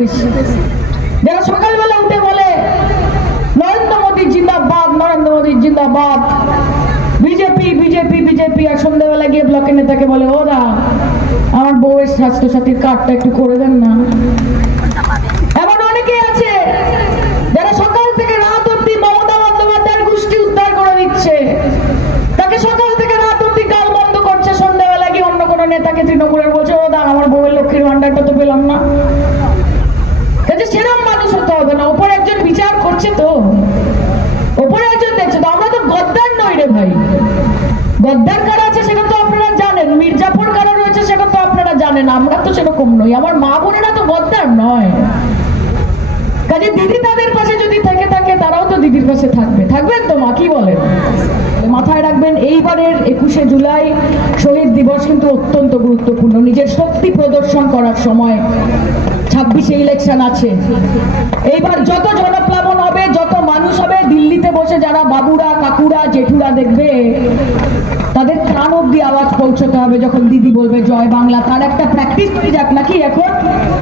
বেশি। যারা সকালবেলা উঠে বলে, নরেন্দ্র মোদী জিন্দাবাদ, নরেন্দ্র মোদী জিন্দাবাদ। বিজেপি বিজেপি বিজেপি, আর সন্ধ্যাবেলা গিয়ে ব্লকের নেতাকে বলে ও দা আমার বউয়ের স্বাস্থ্যসাথীর কার্ডটা একটু করে দেন না এমন অনেকেই আছে যারা সকাল থেকে রাত অব্দি মমতা বন্দ্যোপাধ্যায়ের গোষ্ঠী উদ্ধার করে দিচ্ছে তাকে সকাল থেকে রাত অব্দি গাল বন্ধ করছে সন্ধ্যাবেলা গিয়ে অন্য কোনো নেতাকে তৃণমূলের বলছে, ও দা আমার বউয়ের লক্ষ্মীর ভান্ডারটা তো পেলাম না। সেরকম মানুষ হতে হবে না। ওপর একজন বিচার করছে তো। ওপরে একজন দেখছে তো। আমরা তো গদ্দার নই রে ভাই। গদ্দার কারা আছে সেটা তো আপনারা জানেন। মির্জাফর কারা রয়েছে সেটা তো আপনারা জানেন। আমরা তো সেরকম নই। আমার মা বোনেরা তো গদ্দার নয়। কাজে দিদি তাদের পাশে যদি থেকে, থাকে, তারাও তো দিদির পাশে থাকবে। থাকবেন তো মা? কি বলেন? রাখবেন এইবারের একুশে জুলাই শহীদ দিবস কিন্তু অত্যন্ত গুরুত্বপূর্ণ। নিজের শক্তি প্রদর্শন করার সময় ছাব্বিশে ইলেকশন আছে। এইবার যত জনপ্লাবন হবে, যত মানুষ হবে, দিল্লিতে বসে যারা বাবুরা, কাকুরা, জেঠুরা দেখবে, তাদের কান অব্দি আওয়াজ পৌঁছতে হবে যখন দিদি বলবে, জয় বাংলা। তার একটা প্র্যাকটিস হয়ে যাক নাকি এখন?